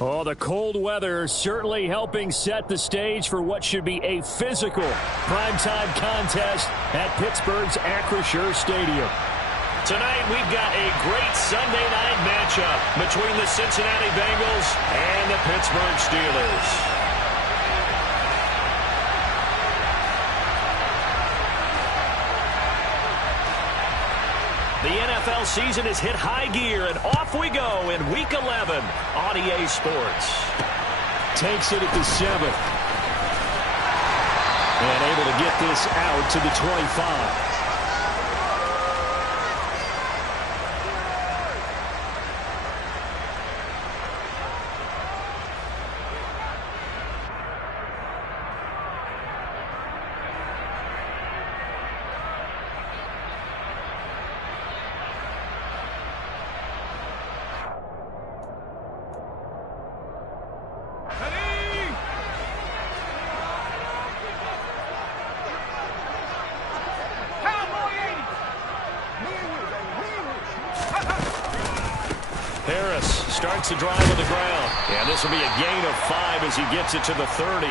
Oh, the cold weather certainly helping set the stage for what should be a physical primetime contest at Pittsburgh's Acrisure Stadium. Tonight, we've got a great Sunday night matchup between the Cincinnati Bengals and the Pittsburgh Steelers. The NFL season has hit high gear, and off we go in Week 11 on EA Sports. Takes it at the 7. And able to get this out to the 25. Starts the drive on the ground. And this will be a gain of 5 as he gets it to the 30.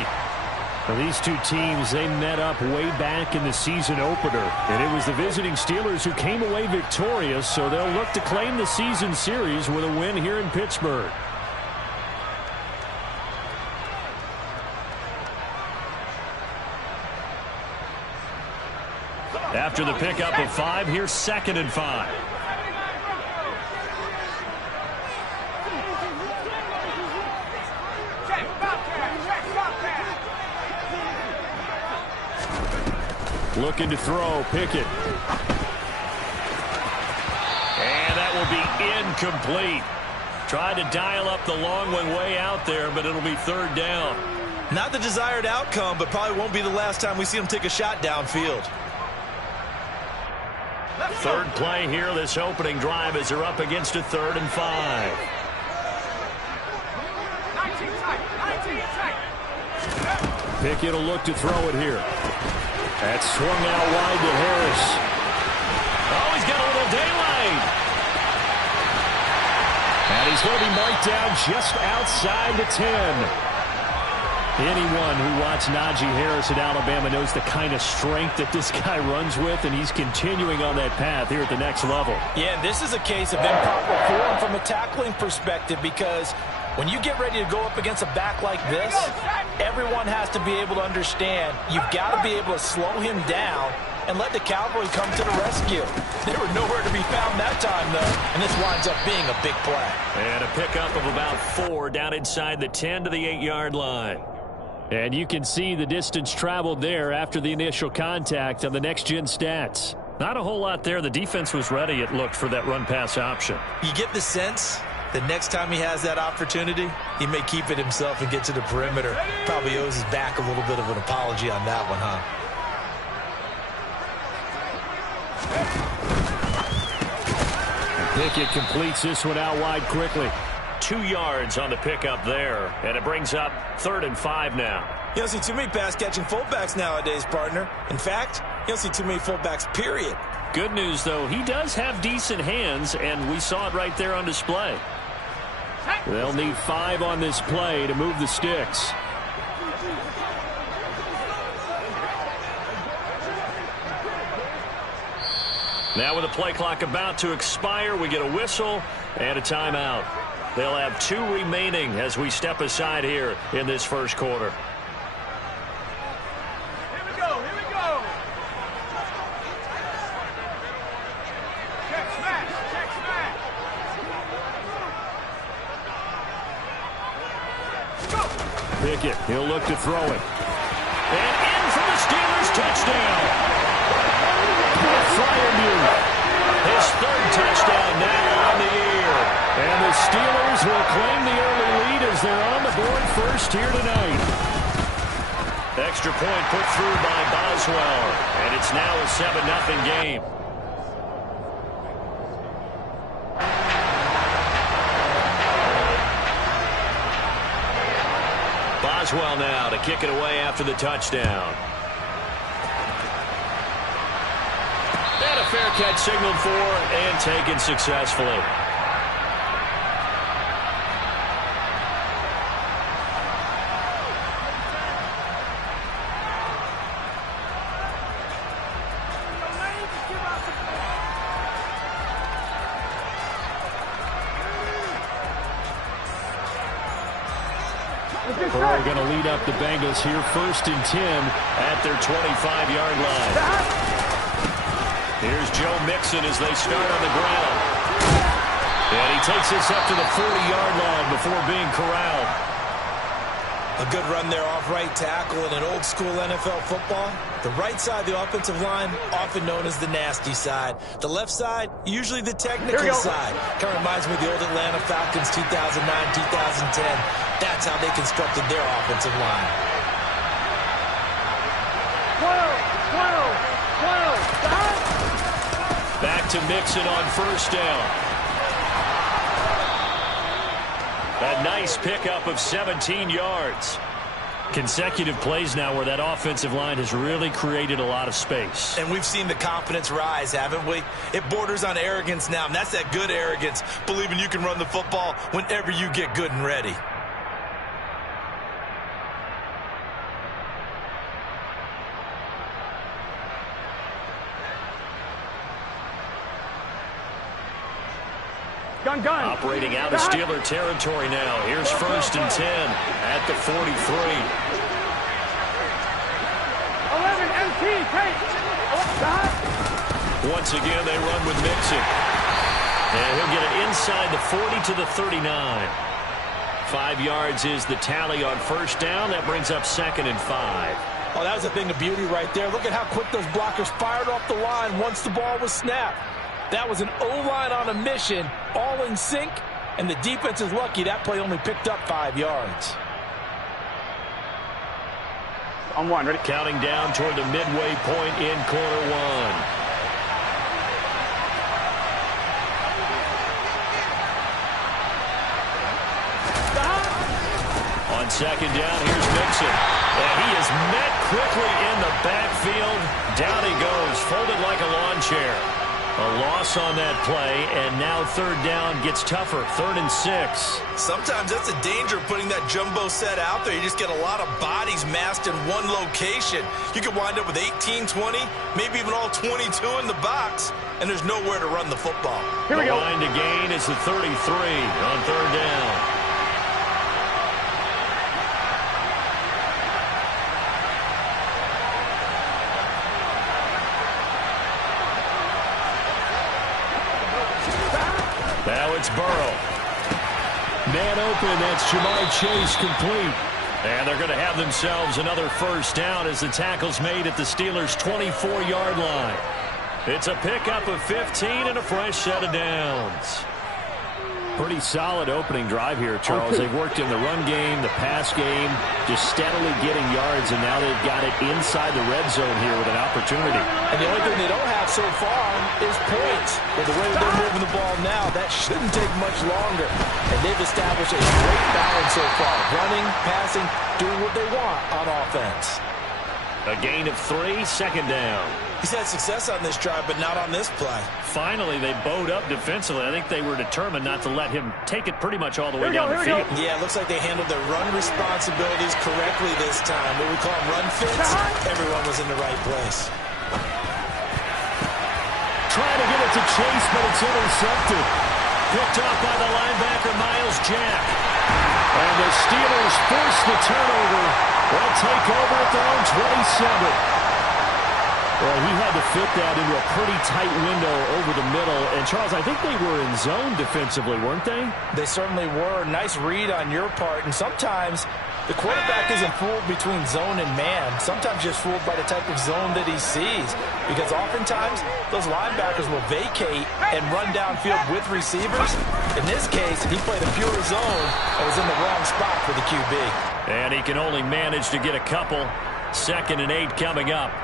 Well, these two teams, they met up way back in the season opener. And it was the visiting Steelers who came away victorious, so they'll look to claim the season series with a win here in Pittsburgh. After the pickup of 5, here's 2nd and 5. Looking to throw, Pickett. And that will be incomplete. Tried to dial up the long one way out there, but it'll be 3rd down. Not the desired outcome, but probably won't be the last time we see him take a shot downfield. 3rd play here, this opening drive, as they're up against a 3rd and 5. Pickett will look to throw it here. That's swung out wide to Harris. Oh, he's got a little daylight. And he's going to be marked down just outside the 10. Anyone who watched Najee Harris at Alabama knows the kind of strength that this guy runs with, and he's continuing on that path here at the next level. Yeah, this is a case of improper form from a tackling perspective, because when you get ready to go up against a back like this, everyone has to be able to understand you've got to be able to slow him down and let the cavalry come to the rescue. They were nowhere to be found that time, though, and this winds up being a big play. And a pickup of about 4 down inside the 10 to the 8-yard line. And you can see the distance traveled there after the initial contact on the next-gen stats. Not a whole lot there. The defense was ready, it looked, for that run-pass option. You get the sense the next time he has that opportunity, he may keep it himself and get to the perimeter. Probably owes his back a little bit of an apology on that one, huh? Pickett completes this one out wide quickly. 2 yards on the pickup there, and it brings up 3rd and 5 now. You don't see too many pass-catching fullbacks nowadays, partner. In fact, you don't see too many fullbacks, period. Good news, though, he does have decent hands, and we saw it right there on display. They'll need 5 on this play to move the sticks. Now with the play clock about to expire, we get a whistle and a timeout. They'll have 2 remaining as we step aside here in this first quarter. Here we go. Check smash. Pickett, he'll look to throw it. And in for the Steelers, touchdown. His 3rd touchdown now on the year. And the Steelers will claim the early lead as they're on the board first here tonight. Extra point put through by Boswell, and it's now a 7-0 game. Boswell now to kick it away after the touchdown. And a fair catch signaled for and taken successfully. Burrow going to lead up the Bengals here, 1st and 10 at their 25-yard line. Here's Joe Mixon as they start on the ground. And he takes this up to the 40-yard line before being corralled. A good run there off right tackle in an old-school NFL football. The right side, the offensive line, often known as the nasty side. The left side, usually the technical side. Kind of reminds me of the old Atlanta Falcons 2009, 2010. That's how they constructed their offensive line. 12. Back to Mixon on 1st down. A nice pickup of 17 yards. Consecutive plays now where that offensive line has really created a lot of space. And we've seen the confidence rise, haven't we? It borders on arrogance now, and that's that good arrogance, believing you can run the football whenever you get good and ready. Gun. Operating out of Steeler territory now. Here's 1st and 10 at the 43. 11 MT, take. Once again, they run with Mixon. And he'll get it inside the 40 to the 39. 5 yards is the tally on 1st down. That brings up 2nd and 5. Oh, that was a thing of beauty right there. Look at how quick those blockers fired off the line once the ball was snapped. That was an O-line on a mission, all in sync, and the defense is lucky that play only picked up 5 yards. On 1, ready? Counting down toward the midway point in quarter 1. On 2nd down, here's Mixon. And he is met quickly in the backfield. Down he goes, folded like a lawn chair. A loss on that play, and now 3rd down gets tougher, 3rd and 6. Sometimes that's a danger putting that jumbo set out there. You just get a lot of bodies massed in one location. You could wind up with 18, 20, maybe even all 22 in the box, and there's nowhere to run the football. Here we go. The line to gain is the 33 on 3rd down. Now it's Burrow. Man open, that's Jamar Chase complete. And they're going to have themselves another 1st down as the tackle's made at the Steelers' 24-yard line. It's a pickup of 15 and a fresh set of downs. Pretty solid opening drive here, Charles. They've worked in the run game, the pass game, just steadily getting yards, and now they've got it inside the red zone here with an opportunity. And the only thing they don't have so far is points. With the way they're moving the ball now, that shouldn't take much longer. And they've established a great balance so far. Running, passing, doing what they want on offense. A gain of 3, 2nd down. He's had success on this drive, but not on this play. Finally, they bowed up defensively. I think they were determined not to let him take it pretty much all the way down the field. Yeah, it looks like they handled their run responsibilities correctly this time. What we call run fits, everyone was in the right place. Trying to get it to Chase, but it's intercepted. Picked off by the linebacker, Miles Jack. And the Steelers force the turnover. They'll take over at their own 27. Well, he had to fit that into a pretty tight window over the middle. And, Charles, I think they were in zone defensively, weren't they? They certainly were. Nice read on your part. And sometimes the quarterback isn't fooled between zone and man. Sometimes just fooled by the type of zone that he sees. Because oftentimes those linebackers will vacate and run downfield with receivers. In this case, he played a pure zone and was in the wrong spot for the QB. And he can only manage to get a couple. 2nd and 8 coming up.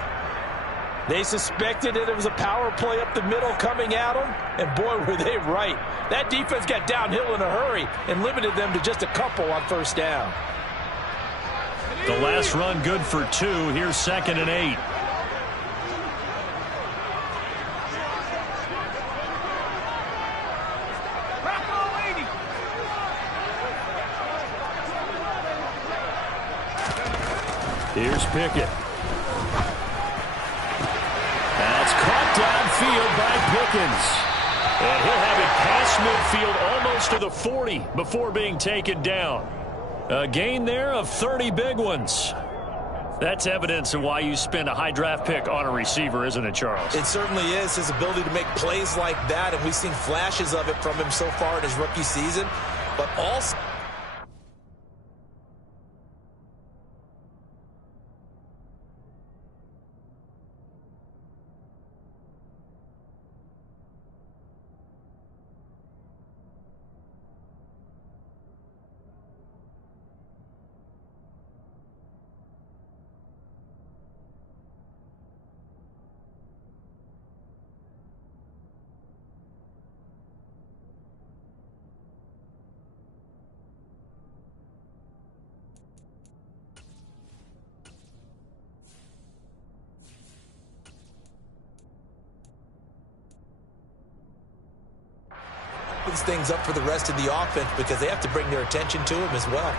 They suspected that it was a power play up the middle coming at them, and boy, were they right. That defense got downhill in a hurry and limited them to just a couple on 1st down. The last run good for 2. Here's 2nd and 8. Here's Pickett. That's caught downfield by Pickens. And he'll have it past midfield almost to the 40 before being taken down. A gain there of 30 big ones. That's evidence of why you spend a high draft pick on a receiver, isn't it, Charles? It certainly is. His ability to make plays like that, and we've seen flashes of it from him so far in his rookie season. But also... things up for the rest of the offense because they have to bring their attention to him as well.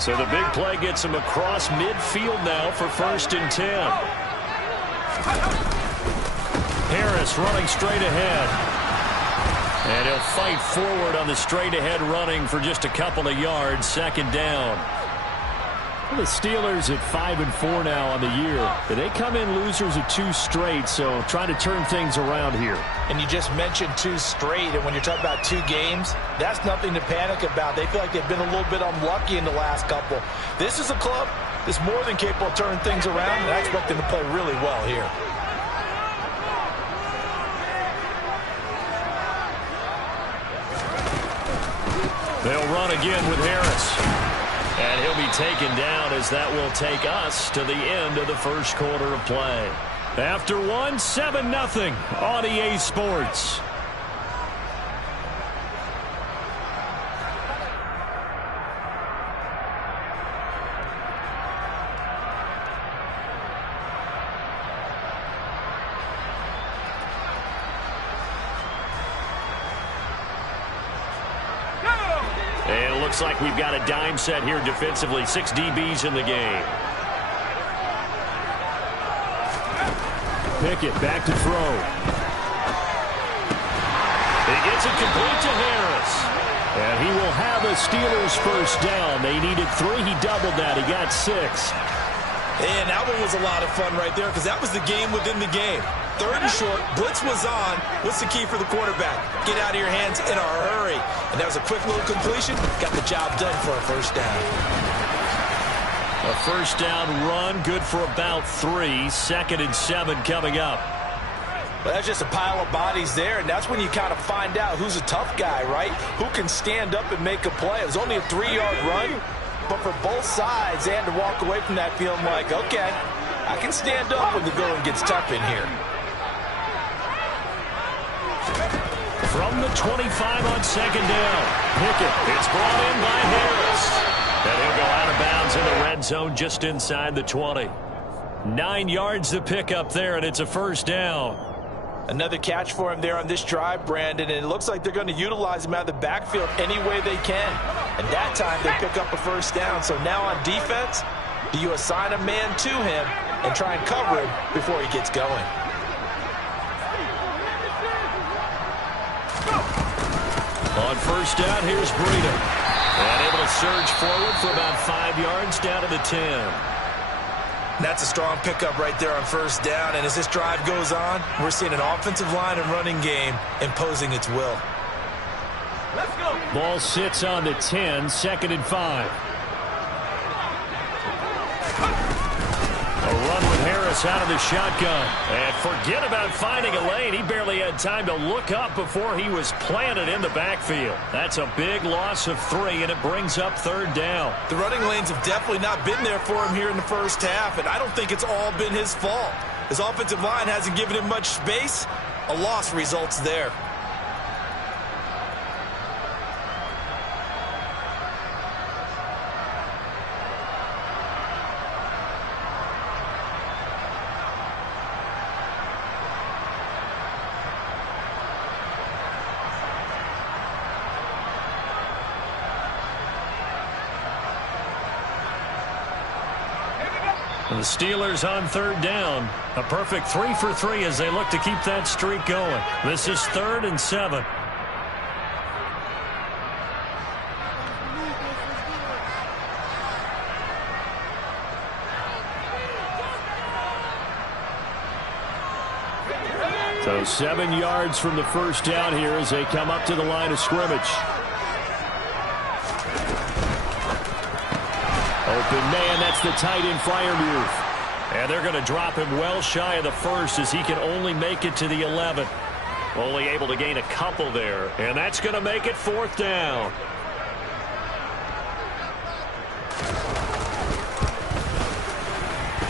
So the big play gets him across midfield now for 1st and 10. Harris running straight ahead. And he'll fight forward on the straight-ahead running for just a couple of yards. 2nd down. The Steelers at 5-4 now on the year. They come in losers of 2 straight, so trying to turn things around here. And you just mentioned 2 straight, and when you're talking about 2 games, that's nothing to panic about. They feel like they've been a little bit unlucky in the last couple. This is a club that's more than capable of turning things around, and I expect them to play really well here. They'll run again with Harris. And he'll be taken down as that will take us to the end of the 1st quarter of play. After 1, 7-0 on EA Sports. And it looks like we've got a dime set here defensively. 6 DBs in the game. Pickett back to throw. He gets it complete to Harris. And he will have a Steelers 1st down. They needed 3. He doubled that. He got 6. And that one was a lot of fun right there because that was the game within the game. 3rd and short, blitz was on. What's the key for the quarterback? Get out of your hands in a hurry. And that was a quick little completion. Got the job done for a 1st down. A 1st down run, good for about 3. 2nd and 7 coming up. Well, that's just a pile of bodies there, and that's when you kind of find out who's a tough guy, right? Who can stand up and make a play. It was only a 3-yard run, but for both sides, they had to walk away from that feeling like, okay, I can stand up when the going gets tough in here. From the 25 on 2nd down. Pickett. It's brought in by Harris. And he'll go out of bounds in the red zone just inside the 20. 9 yards to pick up there, and it's a 1st down. Another catch for him there on this drive, Brandon, and it looks like they're going to utilize him out of the backfield any way they can. And that time they pick up a 1st down. So now on defense, do you assign a man to him and try and cover him before he gets going? On 1st down, here's Breida. And able to surge forward for about 5 yards down to the 10. That's a strong pickup right there on 1st down. And as this drive goes on, we're seeing an offensive line and running game imposing its will. Let's go. Ball sits on the 10, 2nd and 5. A run with Harris out of the shotgun. And forget about finding a lane. He barely had time to look up before he was planted in the backfield. That's a big loss of 3, and it brings up 3rd down. The running lanes have definitely not been there for him here in the 1st half, and I don't think it's all been his fault. His offensive line hasn't given him much space. A loss results there. The Steelers on third down. A perfect 3 for 3 as they look to keep that streak going. This is 3rd and 7. So 7 yards from the first down here as they come up to the line of scrimmage. Open man, that's the tight end Freiermuth. And they're going to drop him well shy of the first as he can only make it to the 11. Only able to gain a couple there. And that's going to make it 4th down.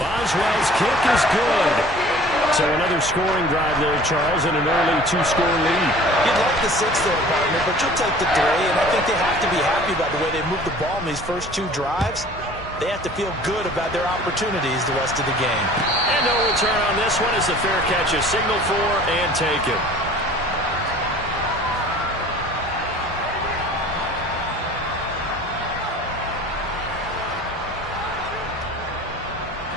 Boswell's kick is good. So another scoring drive there, Charles, and an early 2-score lead. You'd like the 6 there, partner, but you'll take the 3, and I think they have to be happy about the way they moved the ball in these first 2 drives. They have to feel good about their opportunities the rest of the game. And no return on this one as the fair catch is signaled for and taken.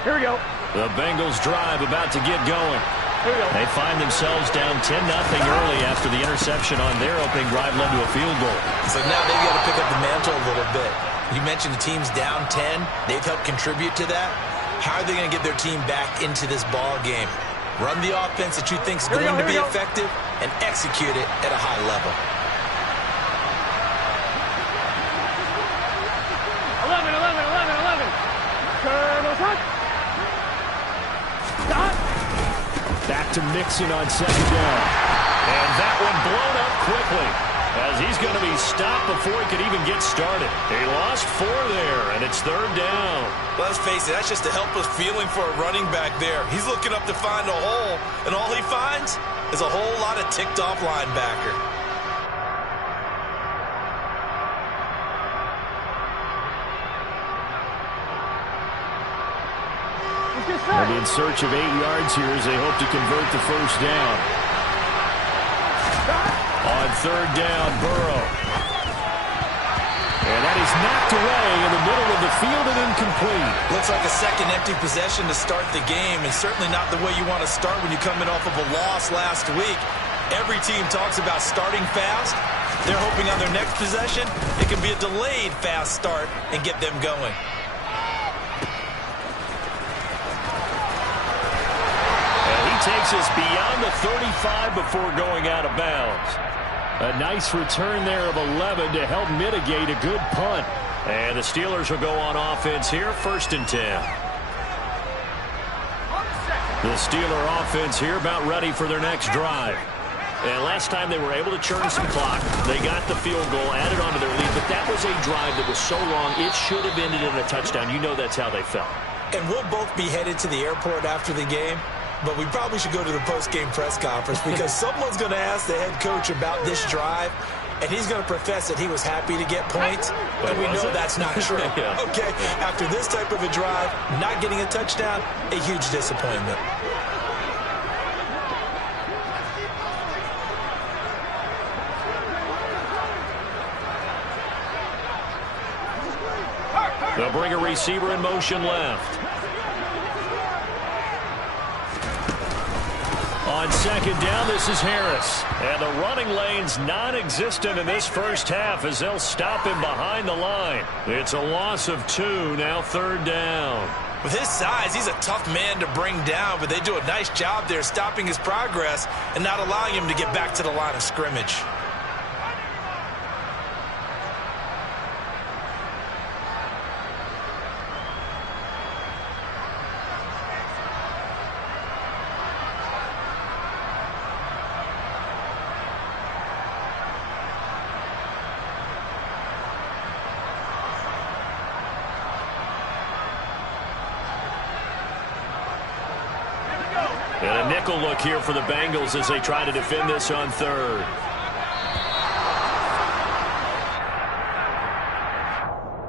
Here we go. The Bengals drive about to get going. Here we go. They find themselves down 10-0 early after the interception on their opening drive led to a field goal. So now they've got to pick up the mantle a little bit. You mentioned the team's down 10. They've helped contribute to that. How are they going to get their team back into this ball game? Run the offense that you think is going to be effective and execute it at a high level. 11, 11, 11, 11. Turtles hunt. Stop. Back to Mixon on 2nd down. And that one blown up quickly as he's going to be stopped before he could even get started. He lost 4 there, and it's 3rd down. Let's face it, that's just a helpless feeling for a running back there. He's looking up to find a hole, and all he finds is a whole lot of ticked-off linebacker. They'll be in search of 8 yards here as they hope to convert the first down. On 3rd down, Burrow. And that is knocked away in the middle of the field and incomplete. Looks like a second empty possession to start the game, and certainly not the way you want to start when you're coming off of a loss last week. Every team talks about starting fast. They're hoping on their next possession, it can be a delayed fast start and get them going. Takes us beyond the 35 before going out of bounds. A nice return there of 11 to help mitigate a good punt. And the Steelers will go on offense here, 1st and 10. The Steeler offense here about ready for their next drive. And last time they were able to churn some clock. They got the field goal, added on to their lead, but that was a drive that was so long it should have ended in a touchdown. You know that's how they felt. And we'll both be headed to the airport after the game. But we probably should go to the post-game press conference because someone's going to ask the head coach about this drive, and he's going to profess that he was happy to get points, and we know that's not true. Yeah. Okay, after this type of a drive, not getting a touchdown, a huge disappointment. They'll bring a receiver in motion left. On 2nd down, this is Harris. And the running lane's non-existent in this first half as they'll stop him behind the line. It's a loss of 2, now 3rd down. With his size, he's a tough man to bring down, but they do a nice job there stopping his progress and not allowing him to get back to the line of scrimmage. And a nickel look here for the Bengals as they try to defend this on 3rd.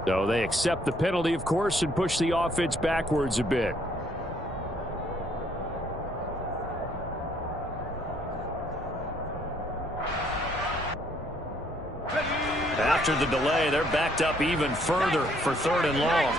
So they accept the penalty, of course, and push the offense backwards a bit. After the delay, they're backed up even further for 3rd and long.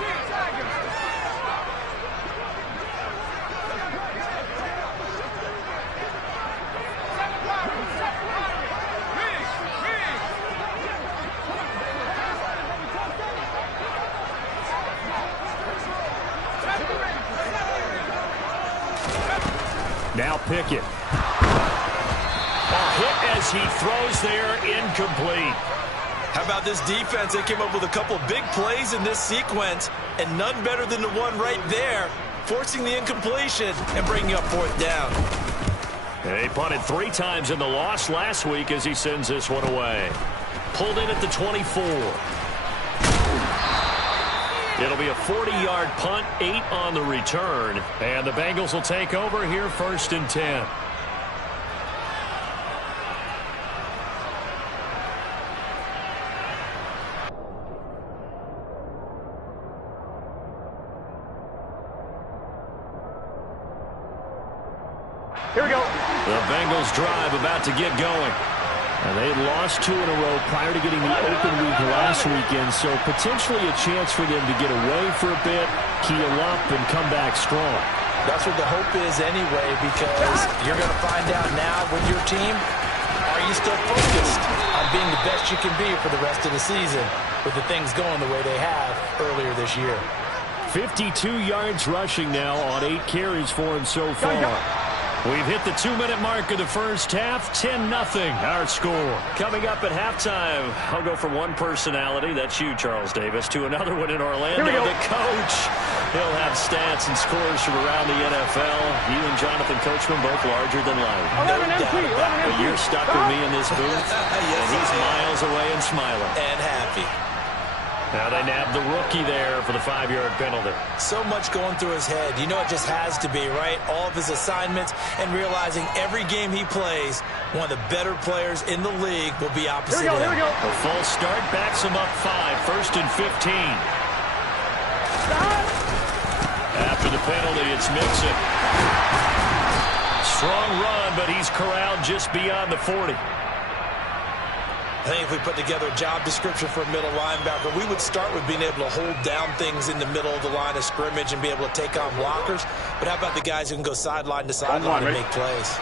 Now Pickett. A hit as he throws there, incomplete. How about this defense? They came up with a couple of big plays in this sequence, and none better than the one right there, forcing the incompletion and bringing up fourth down. He punted 3 times in the loss last week as he sends this one away. Pulled in at the 24. It'll be a 40-yard punt, 8 on the return. And the Bengals will take over here, 1st and 10. Here we go. The Bengals drive about to get going. And they had lost 2 in a row prior to getting the open week last weekend, so potentially a chance for them to get away for a bit, keel up, and come back strong. That's what the hope is anyway, because you're going to find out now with your team, are you still focused on being the best you can be for the rest of the season with the things going the way they have earlier this year? 52 yards rushing now on 8 carries for him so far. We've hit the 2-minute mark of the first half. 10-0 our score. Coming up at halftime, I'll go from one personality, that's you, Charles Davis, to another one in Orlando, the coach. He'll have stats and scores from around the NFL. You and Jonathan Coachman both larger than life. No doubt about it. But you're stuck with me in this booth, and he's miles away and smiling. And happy. Now they nab the rookie there for the 5-yard penalty. So much going through his head. You know it just has to be, right? All of his assignments and realizing every game he plays, one of the better players in the league will be opposite him. Here we go. A false start backs him up 5, 1st and 15. After the penalty, it's Mixon. Strong run, but he's corralled just beyond the 40. I think if we put together a job description for a middle linebacker, we would start with being able to hold down things in the middle of the line of scrimmage and be able to take on blockers. But how about the guys who can go sideline to sideline and make plays?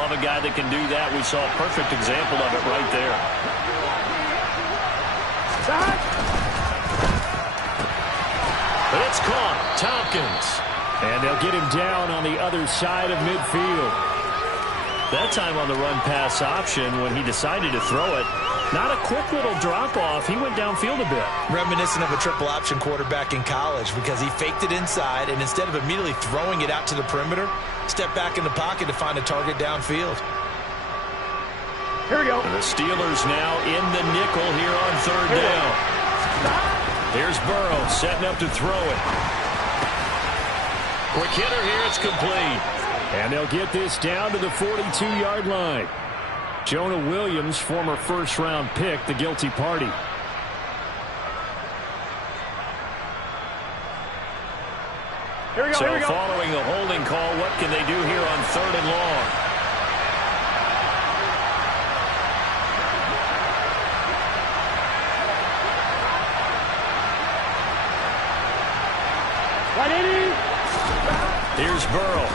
Love a guy that can do that. We saw a perfect example of it right there. But it's caught. Tompkins. And they'll get him down on the other side of midfield. That time on the run-pass option when he decided to throw it. Not a quick little drop-off. He went downfield a bit. Reminiscent of a triple option quarterback in college because he faked it inside and instead of immediately throwing it out to the perimeter, stepped back in the pocket to find a target downfield. Here we go. And the Steelers now in the nickel here on 3rd down. Here's Burrow setting up to throw it. Quick hitter here. It's complete. And they'll get this down to the 42-yard line. Jonah Williams, former first-round pick, the guilty party. Here we go. So Here we go. following the holding call, what can they do here on 3rd and long? Here's Burrow.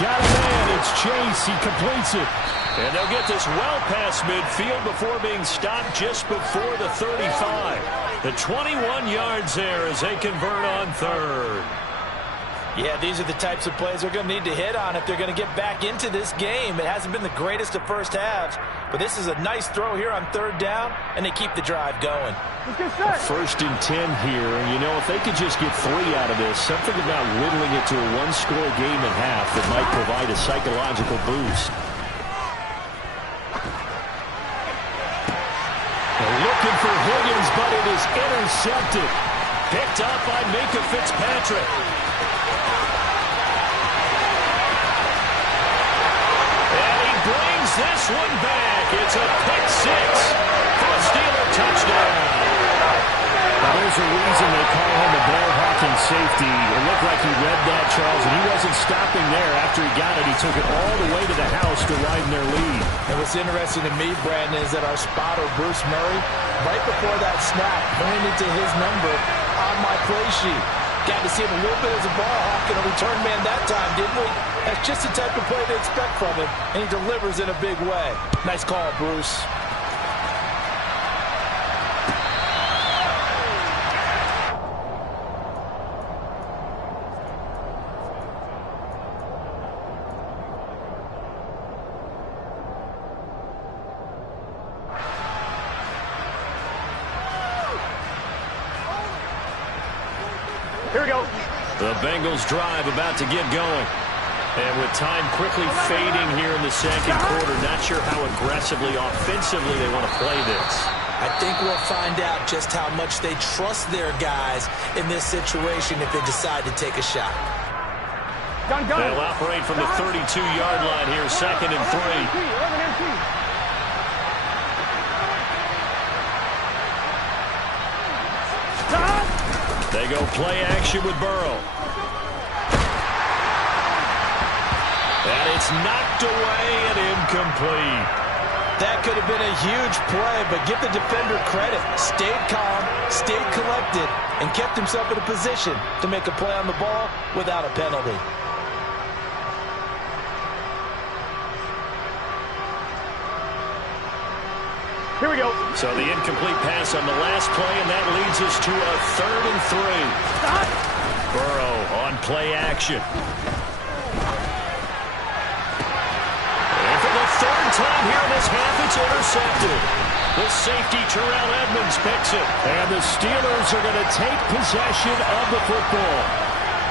Got a man. It's Chase. He completes it. And they'll get this well past midfield before being stopped just before the 35. The 21 yards there as they convert on 3rd. Yeah, these are the types of plays they're going to need to hit on if they're going to get back into this game. It hasn't been the greatest of first halves, but this is a nice throw here on 3rd down, and they keep the drive going. 1st and 10 here, and you know, if they could just get 3 out of this, something about whittling it to a 1-score game at half that might provide a psychological boost. They're looking for Higgins, but it is intercepted. Picked up by Minkah Fitzpatrick. And he brings this one back. It's a pick 6 for a Steeler touchdown. Now, there's a reason they call him a ball-hawking safety. It looked like he read that, Charles, and he wasn't stopping there. After he got it, he took it all the way to the house to widen their lead. And what's interesting to me, Brandon, is that our spotter, Bruce Murray, right before that snap, pointed to his number on my play sheet. Got to see him a little bit as a ball hawk and a return man that time, didn't we? That's just the type of play to expect from him, and he delivers in a big way. Nice call, Bruce. Here we go. The Bengals drive about to get going. And with time quickly fading here in the second quarter, not sure how aggressively, offensively they want to play this. I think we'll find out just how much they trust their guys in this situation if they decide to take a shot. They'll operate from the 32-yard line here, 2nd and 3. They go play action with Burrow. And it's knocked away and incomplete. That could have been a huge play, but give the defender credit. Stayed calm, stayed collected, and kept himself in a position to make a play on the ball without a penalty. Here we go. So the incomplete pass on the last play, and that leads us to a 3rd and 3. Burrow on play action. Third time here in this half, it's intercepted. The safety, Terrell Edmonds, picks it. And the Steelers are going to take possession of the football.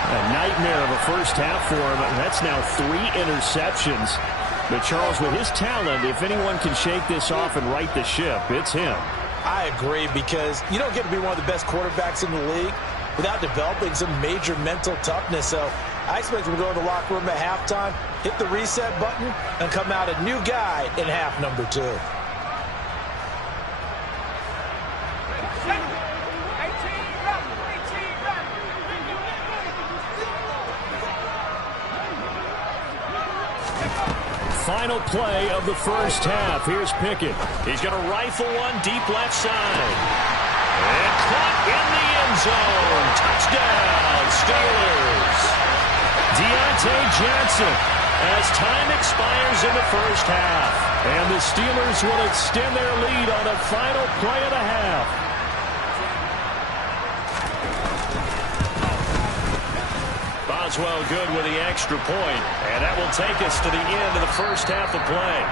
A nightmare of a first half for him. That's now 3 interceptions. But Charles, with his talent, if anyone can shake this off and right the ship, it's him. I agree, because you don't get to be one of the best quarterbacks in the league without developing some major mental toughness. So I expect him to go to the locker room at halftime, hit the reset button, and come out a new guy in half number 2. Final play of the first half. Here's Pickett. He's going to rifle one deep left side. And caught in the end zone. Touchdown, Steelers. Deontay Johnson as time expires in the first half. And the Steelers will extend their lead on the final play of the half. Boswell good with the extra point. And that will take us to the end of the first half of play.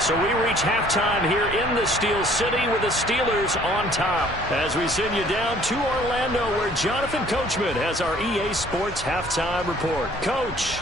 So we reach halftime here in the Steel City with the Steelers on top. As we send you down to Orlando, where Jonathan Coachman has our EA Sports halftime report. Coach.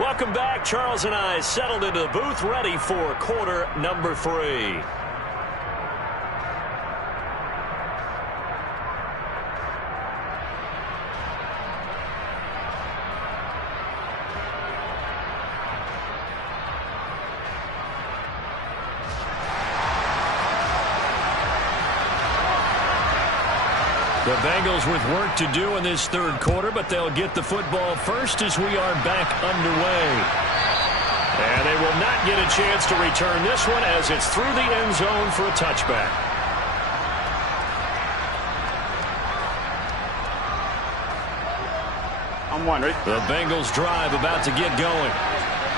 Welcome back. Charles and I settled into the booth, ready for quarter number 3. The Bengals with work to do in this third quarter, but they'll get the football first as we are back underway. And they will not get a chance to return this one as it's through the end zone for a touchback. I'm one, ready? The Bengals drive about to get going.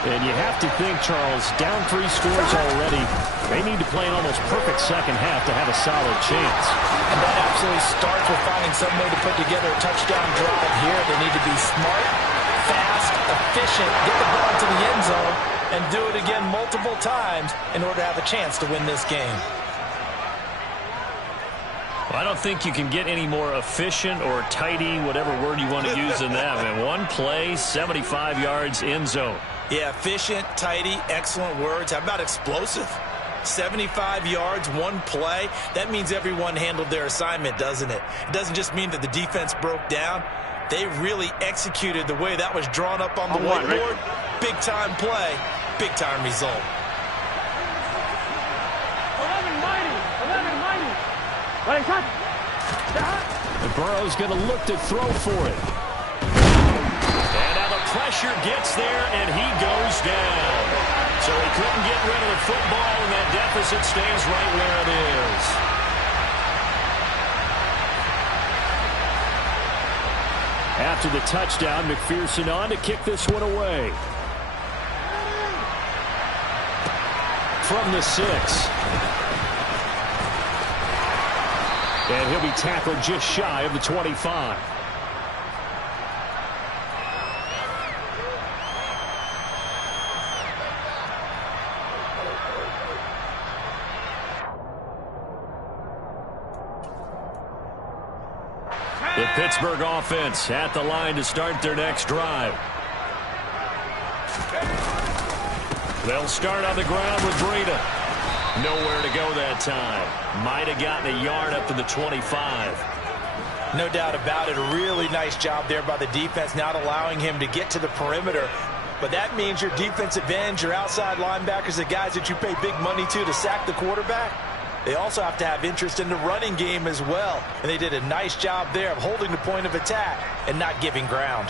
And you have to think, Charles, down 3 scores already. They need to play an almost perfect second half to have a solid chance. And that absolutely starts with finding some way to put together a touchdown drive here. They need to be smart, fast, efficient, get the ball to the end zone, and do it again multiple times in order to have a chance to win this game. Well, I don't think you can get any more efficient or tidy, whatever word you want to use in that. Man, one play, 75 yards, end zone. Yeah, efficient, tidy, excellent words. How about explosive? 75 yards, one play. That means everyone handled their assignment, doesn't it? It doesn't just mean that the defense broke down. They really executed the way that was drawn up on the whiteboard. Big-time play, big-time result. 11 mighty. 11 mighty. Ready, cut. And Burrow's going to look to throw for it. And now the pressure gets there, and he goes down. So he couldn't get rid of the football, and that deficit stays right where it is. After the touchdown, McPherson on to kick this one away. from the 6. And he'll be tackled just shy of the 25. The Pittsburgh offense at the line to start their next drive. They'll start on the ground with Breida. Nowhere to go that time. Might have gotten a yard up to the 25. No doubt about it. A really nice job there by the defense, not allowing him to get to the perimeter. But that means your defensive ends, your outside linebackers, the guys that you pay big money to sack the quarterback, they also have to have interest in the running game as well. And they did a nice job there of holding the point of attack and not giving ground.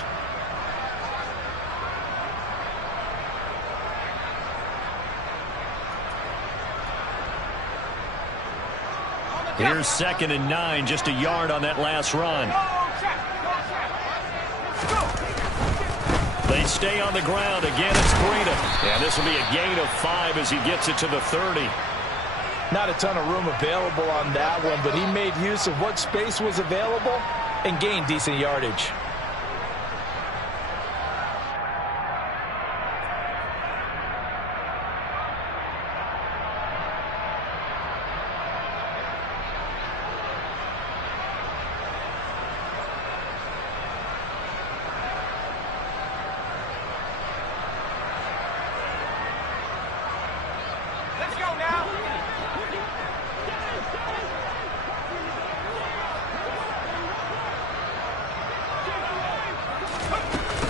Here's 2nd and 9, just a yard on that last run. They stay on the ground. Again, it's Breida. And this will be a gain of 5 as he gets it to the 30. Not a ton of room available on that one, but he made use of what space was available and gained decent yardage.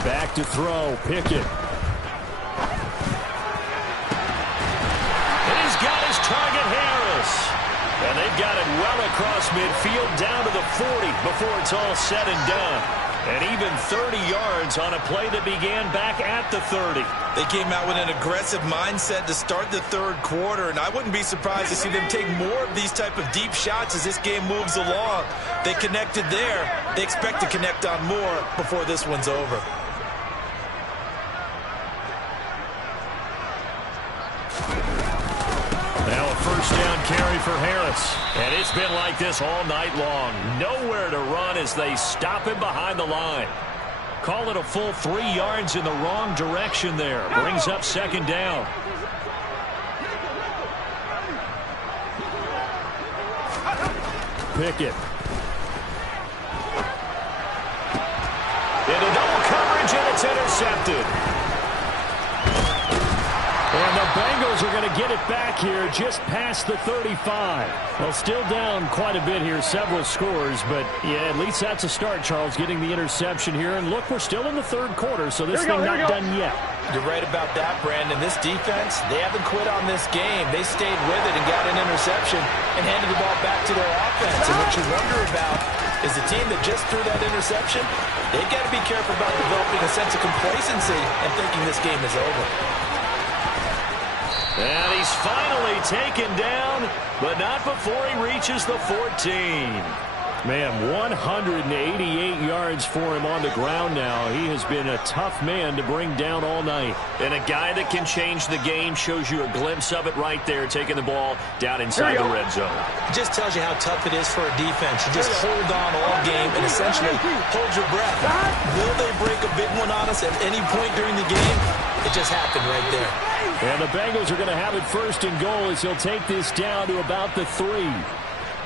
Back to throw, Pickett. And he's got his target, Harris. And they've got it well across midfield down to the 40 before it's all said and done. And even 30 yards on a play that began back at the 30. They came out with an aggressive mindset to start the third quarter, and I wouldn't be surprised to see them take more of these type of deep shots as this game moves along. They connected there. They expect to connect on more before this one's over. Now a first down carry for Harris. And it's been like this all night long. Nowhere to run as they stop him behind the line. Call it a full 3 yards in the wrong direction there. Brings up 2nd down. Pickett. Into double coverage, and it's intercepted. And the Bengals are going to get it back here just past the 35. Well, still down quite a bit here, several scores, but yeah, at least that's a start, Charles, getting the interception here. And look, we're still in the third quarter, so this thing not done yet. You're right about that, Brandon. This defense, they haven't quit on this game. They stayed with it and got an interception and handed the ball back to their offense. And what you wonder about is the team that just threw that interception, they've got to be careful about developing a sense of complacency and thinking this game is over. And he's finally taken down, but not before he reaches the 14. Man, 188 yards for him on the ground now. He has been a tough man to bring down all night. And a guy that can change the game, shows you a glimpse of it right there, taking the ball down inside the red zone. It just tells you how tough it is for a defense. You just hold on all game and essentially hold your breath. Will they break a big one on us at any point during the game? It just happened right there. And the Bengals are going to have it 1st and goal as he'll take this down to about the 3.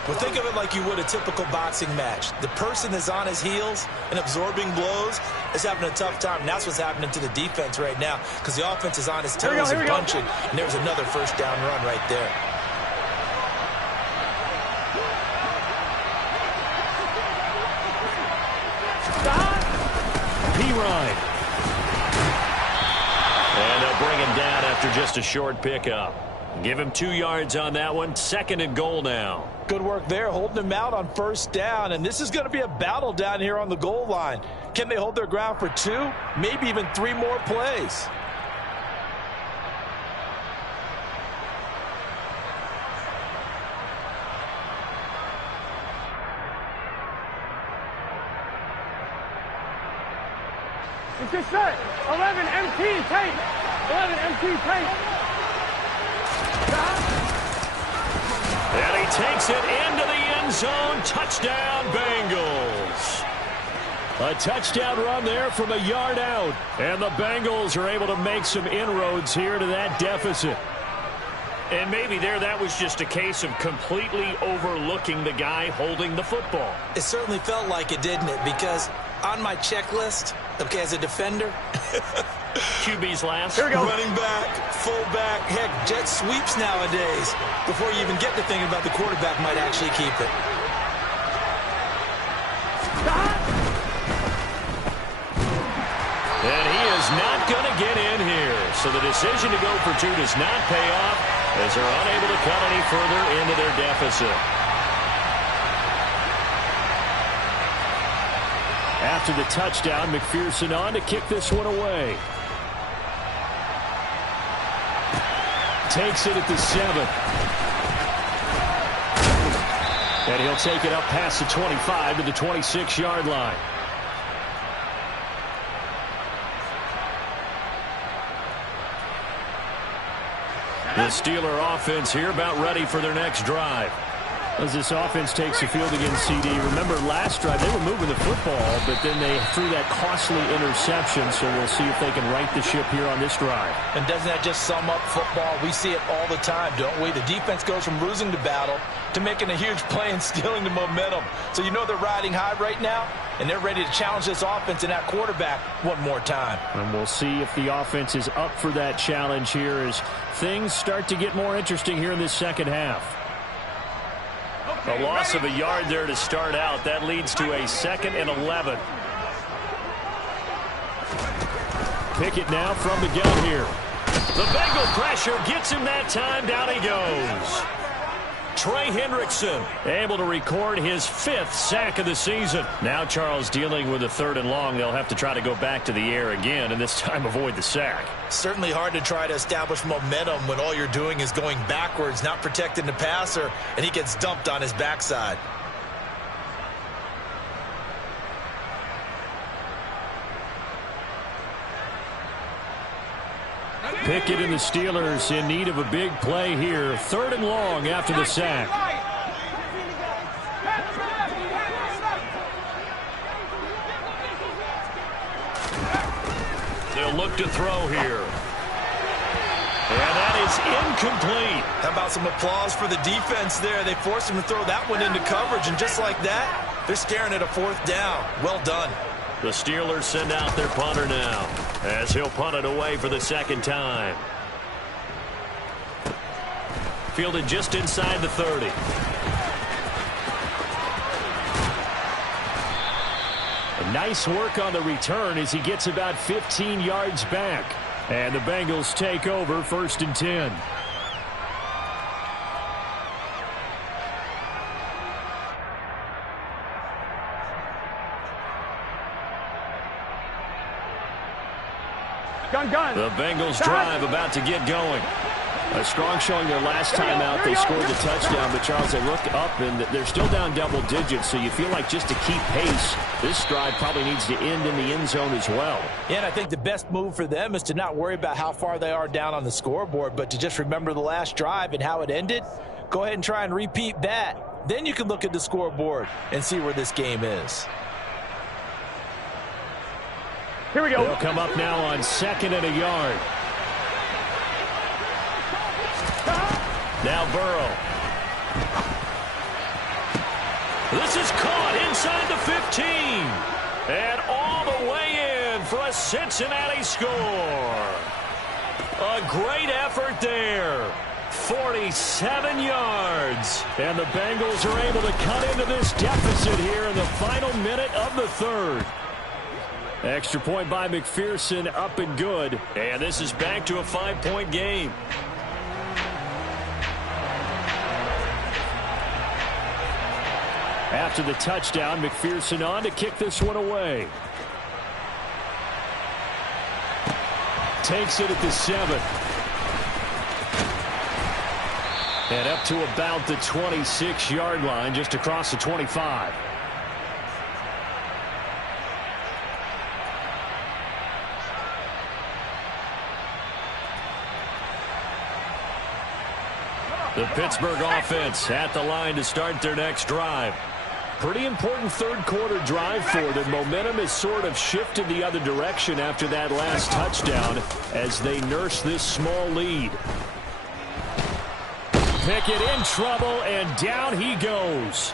Well, think of it like you would a typical boxing match. The person is on his heels and absorbing blows is having a tough time. And that's what's happening to the defense right now because the offense is on his toes and punching. And there's another first down run right there. P-Ryan. And they'll bring him down after just a short pickup. Give him 2 yards on that one. 2nd and goal now. Good work there, holding him out on 1st down. And this is going to be a battle down here on the goal line. Can they hold their ground for 2, maybe even 3 more plays? It's just set. 11 MT tape. 11 MT tape. takes it into the end zone. Touchdown, Bengals. A touchdown run there from a yard out. And the Bengals are able to make some inroads here to that deficit. And maybe there that was just a case of completely overlooking the guy holding the football. It certainly felt like it, didn't it? Because on my checklist, okay, as a defender, QB's last. Here we go. Running back, fullback, heck, jet sweeps nowadays. Before you even get to thinking about the quarterback might actually keep it. And he is not going to get in here. So the decision to go for two does not pay off as they're unable to cut any further into their deficit. After the touchdown, McPherson on to kick this one away. Takes it at the 7. And he'll take it up past the 25 to the 26-yard line. The Steeler offense here about ready for their next drive. As this offense takes the field against CD, remember last drive they were moving the football, but then they threw that costly interception, so we'll see if they can right the ship here on this drive. And doesn't that just sum up football? We see it all the time, don't we? The defense goes from losing the battle to making a huge play and stealing the momentum. So you know they're riding high right now, and they're ready to challenge this offense and that quarterback one more time. And we'll see if the offense is up for that challenge here as things start to get more interesting here in this second half. A loss of a yard there to start out. That leads to a 2nd and 11. Pickett now from the gun here. The Bengal pressure gets him that time. Down he goes. Trey Hendrickson able to record his 5th sack of the season. Now Charles dealing with a 3rd and long. They'll have to try to go back to the air again and this time avoid the sack. Certainly hard to try to establish momentum when all you're doing is going backwards, not protecting the passer, and he gets dumped on his backside. Pickett and the Steelers in need of a big play here. 3rd and long after the sack. They'll look to throw here. And that is incomplete. How about some applause for the defense there? They forced him to throw that one into coverage, and just like that, they're staring at a 4th down. Well done. The Steelers send out their punter now as he'll punt it away for the 2nd time. Fielded just inside the 30. Nice work on the return as he gets about 15 yards back. And the Bengals take over 1st and 10. Gun. The Bengals drive about to get going. A strong showing their last time out. They scored the touchdown, but Charles, they look up and they're still down double digits, so you feel like just to keep pace, this drive probably needs to end in the end zone as well. Yeah, and I think the best move for them is to not worry about how far they are down on the scoreboard, but to just remember the last drive and how it ended. Go ahead and try and repeat that. Then you can look at the scoreboard and see where this game is. Here we go. They'll come up now on 2nd and a yard. Now Burrow. This is caught inside the 15. And all the way in for a Cincinnati score. A great effort there. 47 yards. And the Bengals are able to cut into this deficit here in the final minute of the 3rd. Extra point by McPherson, up and good. And this is back to a 5-point game. After the touchdown, McPherson on to kick this one away. Takes it at the 7. And up to about the 26-yard line, just across the 25. The Pittsburgh offense at the line to start their next drive. Pretty important third quarter drive for them. Momentum has sort of shifted the other direction after that last touchdown as they nurse this small lead. Pickett in trouble, and down he goes.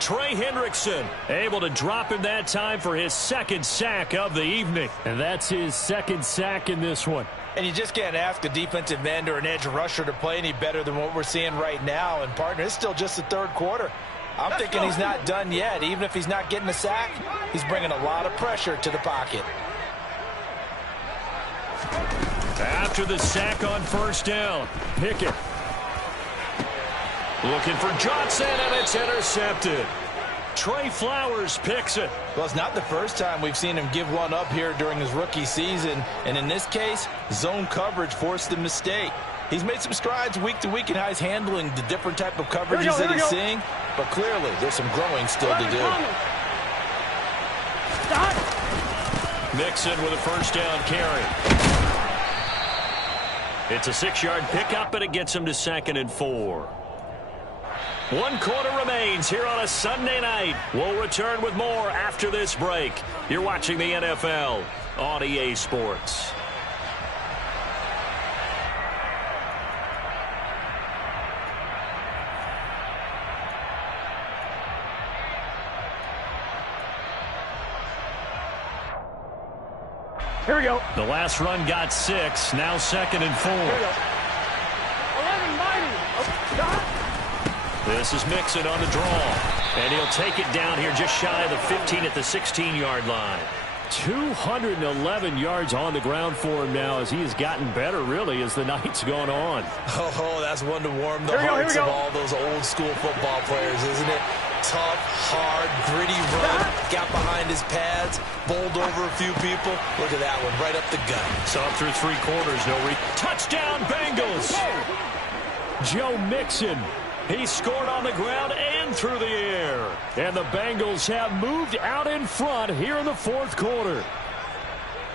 Trey Hendrickson able to drop him that time for his second sack of the evening. And that's his second sack in this one. And you just can't ask a defensive end or an edge rusher to play any better than what we're seeing right now. And, partner, it's still just the third quarter. I'm thinking he's not done yet. Even if he's not getting a sack, he's bringing a lot of pressure to the pocket. After the sack on first down, Pickett looking for Johnson, and it's intercepted. Trey Flowers picks it. Well, it's not the first time we've seen him give one up here during his rookie season. And in this case, zone coverage forced the mistake. He's made some strides week to week in how he's handling the different type of coverages that he's seeing. But clearly, there's some growing still to do. Mixon with a first down carry. It's a 6-yard pickup, and it gets him to 2nd and 4. 1 quarter remains here on a Sunday night. We'll return with more after this break. You're watching the NFL on EA Sports. Here we go. The last run got 6. Now 2nd and 4. Here we go. 11 mighty. Oh, This is Mixon on the draw. And he'll take it down here just shy of the 15 at the 16-yard line. 211 yards on the ground for him now as he has gotten better, really, as the night's gone on. Oh, that's one to warm the hearts of all those old-school football players, isn't it? Tough, hard, gritty run. Got behind his pads, bowled over a few people. Look at that one, right up the gut. So up through 3 quarters, touchdown, Bengals! Joe Mixon. He scored on the ground and through the air. And the Bengals have moved out in front here in the 4th quarter.